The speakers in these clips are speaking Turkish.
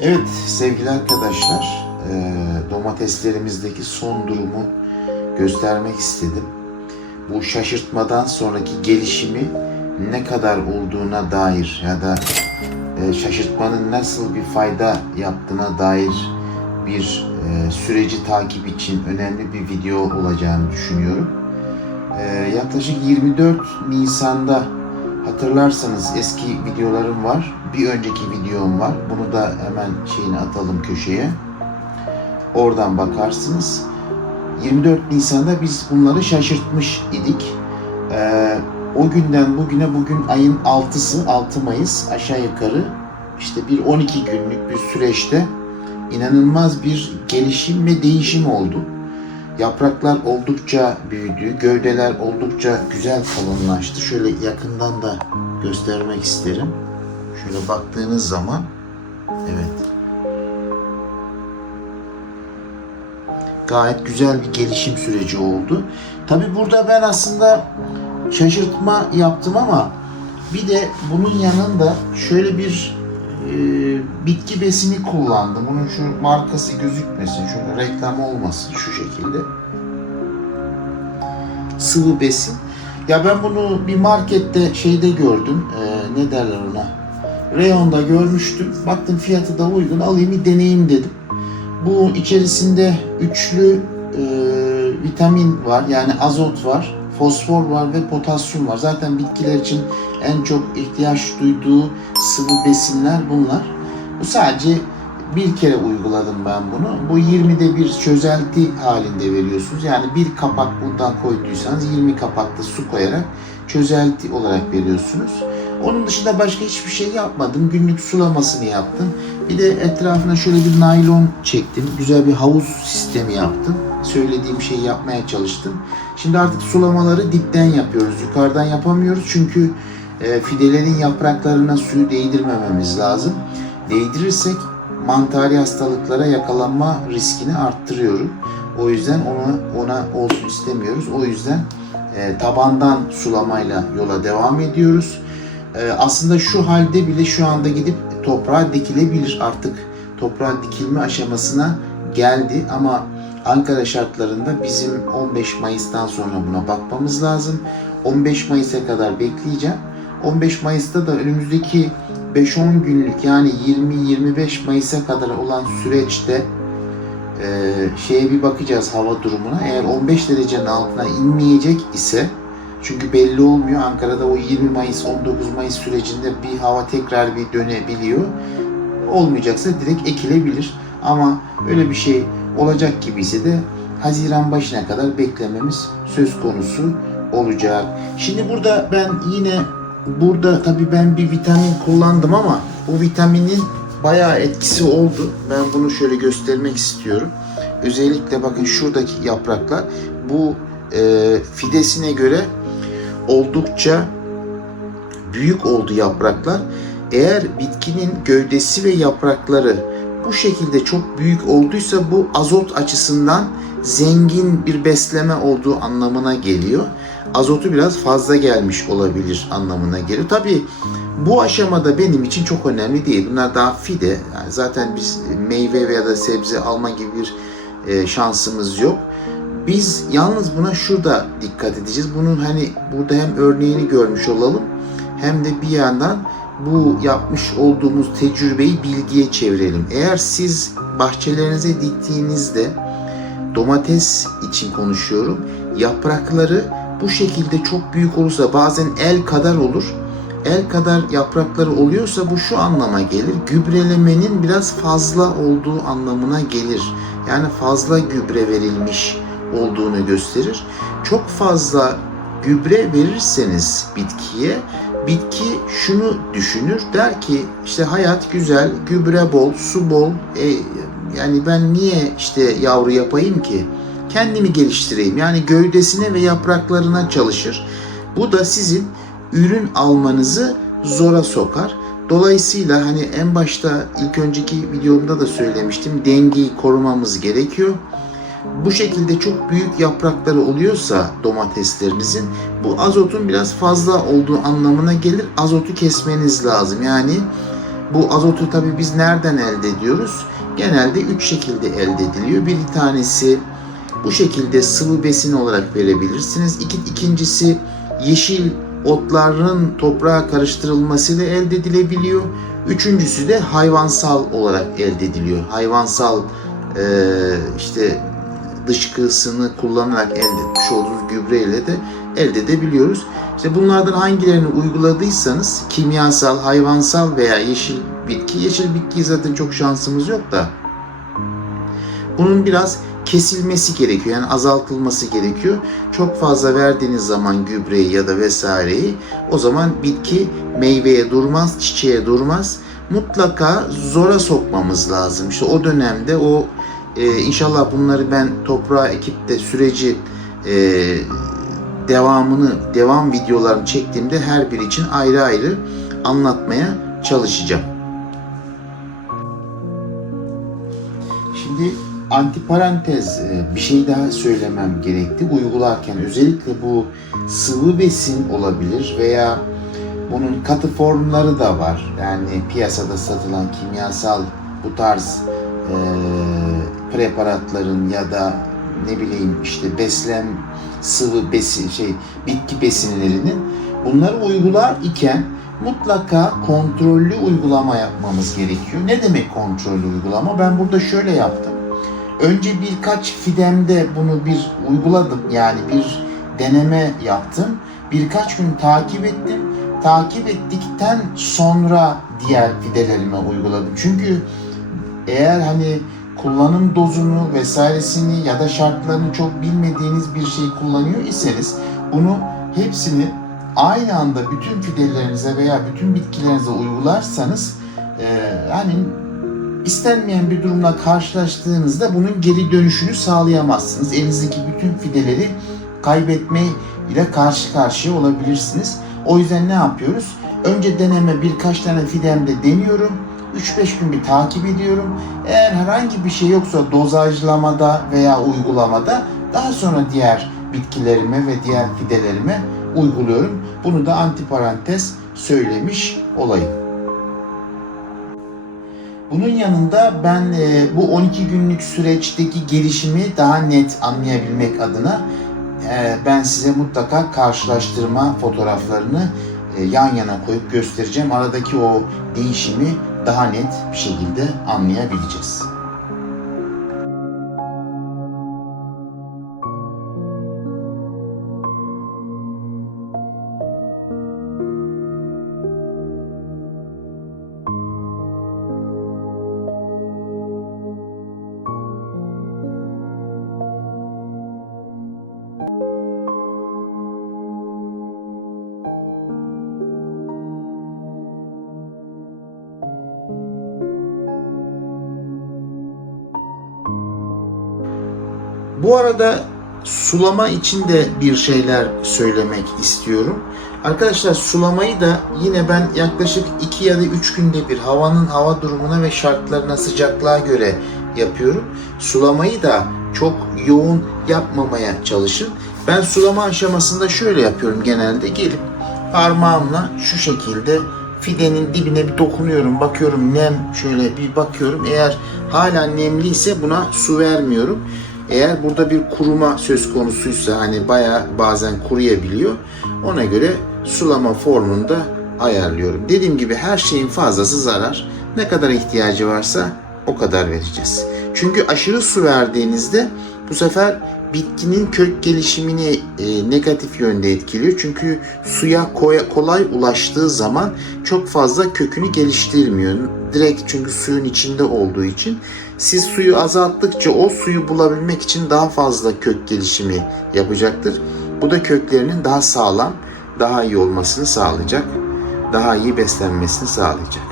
Evet sevgili arkadaşlar, eee, domateslerimizdeki son durumu göstermek istedim. Bu şaşırtmadan sonraki gelişimi ne kadar olduğuna dair ya da eee, şaşırtmanın nasıl bir fayda yaptığına dair bir eee, süreci takip için önemli bir video olacağını düşünüyorum. Eee, yaklaşık 24 Nisan'da Hatırlarsanız eski videolarım var. Bir önceki videom var. Bunu da hemen şeyini atalım köşeye. Oradan bakarsınız. 24 Nisan'da biz bunları şaşırtmış idik. Ee, o günden bugüne bugün ayın 6'sı 6 Mayıs aşağı yukarı işte bir 12 günlük bir süreçte inanılmaz bir gelişim ve değişim oldu. Yapraklar oldukça büyüdü, gövdeler oldukça güzel kalınlaştı. Şöyle yakından da göstermek isterim. Şöyle baktığınız zaman, evet. Gayet güzel bir gelişim süreci oldu. Tabi burada ben aslında şaşırtma yaptım ama bir de bunun yanında şöyle bir e, bitki besini kullandım. Bunun şu markası gözükmesin, şöyle reklam olmasın şu şekilde. Sıvı besin. Ya ben bunu bir markette şeyde gördüm. E, ne derler ona? Reyonda görmüştüm. Baktım fiyatı da uygun. Alayım bir deneyeyim dedim. Bu içerisinde üçlü e, vitamin var. Yani azot var, fosfor var ve potasyum var. Zaten bitkiler için en çok ihtiyaç duyduğu sıvı besinler bunlar. Bu sadece bir kere uyguladım ben bunu. Bu 20'de bir çözelti halinde veriyorsunuz. Yani bir kapak bundan koyduysanız 20 kapakta su koyarak çözelti olarak veriyorsunuz. Onun dışında başka hiçbir şey yapmadım. Günlük sulamasını yaptım. Bir de etrafına şöyle bir naylon çektim. Güzel bir havuz sistemi yaptım. Söylediğim şeyi yapmaya çalıştım. Şimdi artık sulamaları dipten yapıyoruz. Yukarıdan yapamıyoruz çünkü e, fidelerin yapraklarına suyu değdirmememiz lazım. Değdirirsek mantari hastalıklara yakalanma riskini arttırıyorum. O yüzden ona ona olsun istemiyoruz. O yüzden e, tabandan sulamayla yola devam ediyoruz. E, aslında şu halde bile şu anda gidip toprağa dikilebilir artık. Toprağa dikilme aşamasına geldi ama Ankara şartlarında bizim 15 Mayıs'tan sonra buna bakmamız lazım. 15 Mayıs'a kadar bekleyeceğim. 15 Mayıs'ta da önümüzdeki 5-10 günlük yani 20-25 Mayıs'a kadar olan süreçte e, şeye bir bakacağız hava durumuna. Eğer 15 derecenin altına inmeyecek ise çünkü belli olmuyor. Ankara'da o 20 Mayıs 19 Mayıs sürecinde bir hava tekrar bir dönebiliyor. Olmayacaksa direkt ekilebilir. Ama öyle bir şey olacak gibi ise de Haziran başına kadar beklememiz söz konusu olacak. Şimdi burada ben yine burada tabii ben bir vitamin kullandım ama bu vitaminin bayağı etkisi oldu. Ben bunu şöyle göstermek istiyorum. Özellikle bakın şuradaki yapraklar bu e, fidesine göre oldukça büyük oldu yapraklar. Eğer bitkinin gövdesi ve yaprakları bu şekilde çok büyük olduysa bu azot açısından zengin bir besleme olduğu anlamına geliyor. Azotu biraz fazla gelmiş olabilir anlamına geliyor. Tabii bu aşamada benim için çok önemli değil. Bunlar daha fide. Yani zaten biz meyve veya da sebze alma gibi bir e, şansımız yok. Biz yalnız buna şurada dikkat edeceğiz. Bunun hani burada hem örneğini görmüş olalım hem de bir yandan bu yapmış olduğumuz tecrübeyi bilgiye çevirelim. Eğer siz bahçelerinize diktiğinizde domates için konuşuyorum. Yaprakları bu şekilde çok büyük olursa bazen el kadar olur. El kadar yaprakları oluyorsa bu şu anlama gelir. Gübrelemenin biraz fazla olduğu anlamına gelir. Yani fazla gübre verilmiş olduğunu gösterir. Çok fazla gübre verirseniz bitkiye bitki şunu düşünür der ki işte hayat güzel, gübre bol, su bol. E, yani ben niye işte yavru yapayım ki? Kendimi geliştireyim. Yani gövdesine ve yapraklarına çalışır. Bu da sizin ürün almanızı zora sokar. Dolayısıyla hani en başta ilk önceki videomda da söylemiştim dengeyi korumamız gerekiyor. Bu şekilde çok büyük yaprakları oluyorsa domateslerinizin bu azotun biraz fazla olduğu anlamına gelir. Azotu kesmeniz lazım. Yani bu azotu tabii biz nereden elde ediyoruz? Genelde üç şekilde elde ediliyor. Bir tanesi bu şekilde sıvı besin olarak verebilirsiniz. İki, ikincisi yeşil otların toprağa karıştırılmasıyla elde edilebiliyor. Üçüncüsü de hayvansal olarak elde ediliyor. Hayvansal e, işte dışkısını kullanarak elde etmiş olduğunuz gübreyle de elde edebiliyoruz. İşte bunlardan hangilerini uyguladıysanız kimyasal, hayvansal veya yeşil bitki. Yeşil bitki zaten çok şansımız yok da bunun biraz kesilmesi gerekiyor. Yani azaltılması gerekiyor. Çok fazla verdiğiniz zaman gübreyi ya da vesaireyi o zaman bitki meyveye durmaz, çiçeğe durmaz. Mutlaka zora sokmamız lazım. İşte o dönemde o e, inşallah bunları ben toprağa ekip de süreci e, devamını, devam videolarını çektiğimde her biri için ayrı ayrı anlatmaya çalışacağım. Şimdi antiparantez e, bir şey daha söylemem gerekti. Uygularken özellikle bu sıvı besin olabilir veya bunun katı formları da var. Yani piyasada satılan kimyasal bu tarz e, preparatların ya da ne bileyim işte beslem sıvı besin şey bitki besinlerinin bunları uygular iken mutlaka kontrollü uygulama yapmamız gerekiyor. Ne demek kontrollü uygulama? Ben burada şöyle yaptım. Önce birkaç fidemde bunu bir uyguladım. Yani bir deneme yaptım. Birkaç gün takip ettim. Takip ettikten sonra diğer fidelerime uyguladım. Çünkü eğer hani kullanım dozunu vesairesini ya da şartlarını çok bilmediğiniz bir şey kullanıyor iseniz bunu hepsini aynı anda bütün fidelerinize veya bütün bitkilerinize uygularsanız e, yani istenmeyen bir durumla karşılaştığınızda bunun geri dönüşünü sağlayamazsınız. Elinizdeki bütün fideleri kaybetme ile karşı karşıya olabilirsiniz. O yüzden ne yapıyoruz? Önce deneme birkaç tane fidemde deniyorum. 3-5 gün bir takip ediyorum. Eğer herhangi bir şey yoksa dozajlamada veya uygulamada daha sonra diğer bitkilerime ve diğer fidelerime uyguluyorum. Bunu da antiparantez söylemiş olayım. Bunun yanında ben e, bu 12 günlük süreçteki gelişimi daha net anlayabilmek adına e, ben size mutlaka karşılaştırma fotoğraflarını e, yan yana koyup göstereceğim. Aradaki o değişimi daha net bir şekilde anlayabileceğiz. Bu arada sulama için de bir şeyler söylemek istiyorum. Arkadaşlar sulamayı da yine ben yaklaşık 2 ya da 3 günde bir havanın hava durumuna ve şartlarına sıcaklığa göre yapıyorum. Sulamayı da çok yoğun yapmamaya çalışın. Ben sulama aşamasında şöyle yapıyorum genelde. Gelip parmağımla şu şekilde fidenin dibine bir dokunuyorum. Bakıyorum nem şöyle bir bakıyorum. Eğer hala nemliyse buna su vermiyorum. Eğer burada bir kuruma söz konusuysa hani bayağı bazen kuruyabiliyor. Ona göre sulama formunu da ayarlıyorum. Dediğim gibi her şeyin fazlası zarar. Ne kadar ihtiyacı varsa o kadar vereceğiz. Çünkü aşırı su verdiğinizde bu sefer bitkinin kök gelişimini e, negatif yönde etkiliyor. Çünkü suya koy- kolay ulaştığı zaman çok fazla kökünü geliştirmiyor. Direkt çünkü suyun içinde olduğu için siz suyu azalttıkça o suyu bulabilmek için daha fazla kök gelişimi yapacaktır. Bu da köklerinin daha sağlam, daha iyi olmasını sağlayacak. Daha iyi beslenmesini sağlayacak.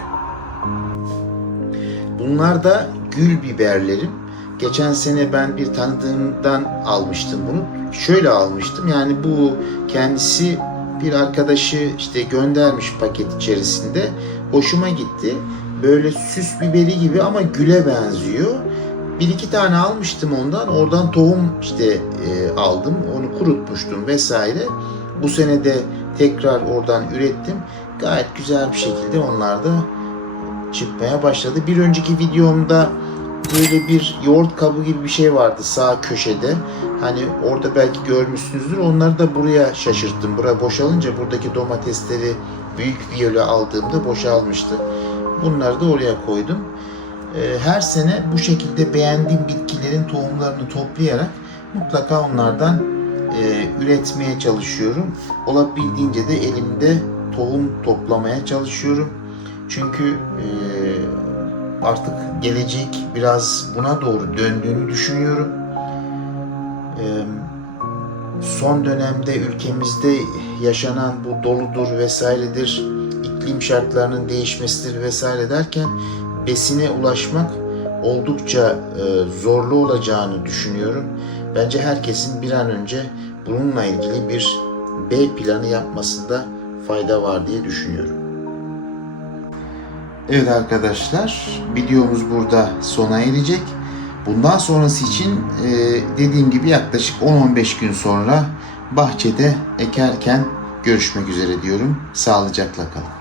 Bunlar da gül biberlerim. Geçen sene ben bir tanıdığımdan almıştım bunu. Şöyle almıştım. Yani bu kendisi bir arkadaşı işte göndermiş paket içerisinde. Hoşuma gitti. Böyle süs biberi gibi ama güle benziyor. bir iki tane almıştım ondan. Oradan tohum işte e, aldım. Onu kurutmuştum vesaire. Bu sene de tekrar oradan ürettim. Gayet güzel bir şekilde onlar da çıkmaya başladı. Bir önceki videomda böyle bir yoğurt kabı gibi bir şey vardı sağ köşede. Hani orada belki görmüşsünüzdür. Onları da buraya şaşırttım. Buraya boşalınca buradaki domatesleri büyük viyole aldığımda boşalmıştı. Bunları da oraya koydum. Ee, Her sene bu şekilde beğendiğim bitkilerin tohumlarını toplayarak mutlaka onlardan e, üretmeye çalışıyorum. Olabildiğince de elimde tohum toplamaya çalışıyorum. Çünkü e, artık gelecek biraz buna doğru döndüğünü düşünüyorum. E, son dönemde ülkemizde yaşanan bu doludur vesairedir, iklim şartlarının değişmesidir vesaire derken besine ulaşmak oldukça e, zorlu olacağını düşünüyorum. Bence herkesin bir an önce bununla ilgili bir B planı yapmasında fayda var diye düşünüyorum. Evet arkadaşlar, videomuz burada sona erecek. Bundan sonrası için e, dediğim gibi yaklaşık 10-15 gün sonra bahçede ekerken görüşmek üzere diyorum. Sağlıcakla kalın.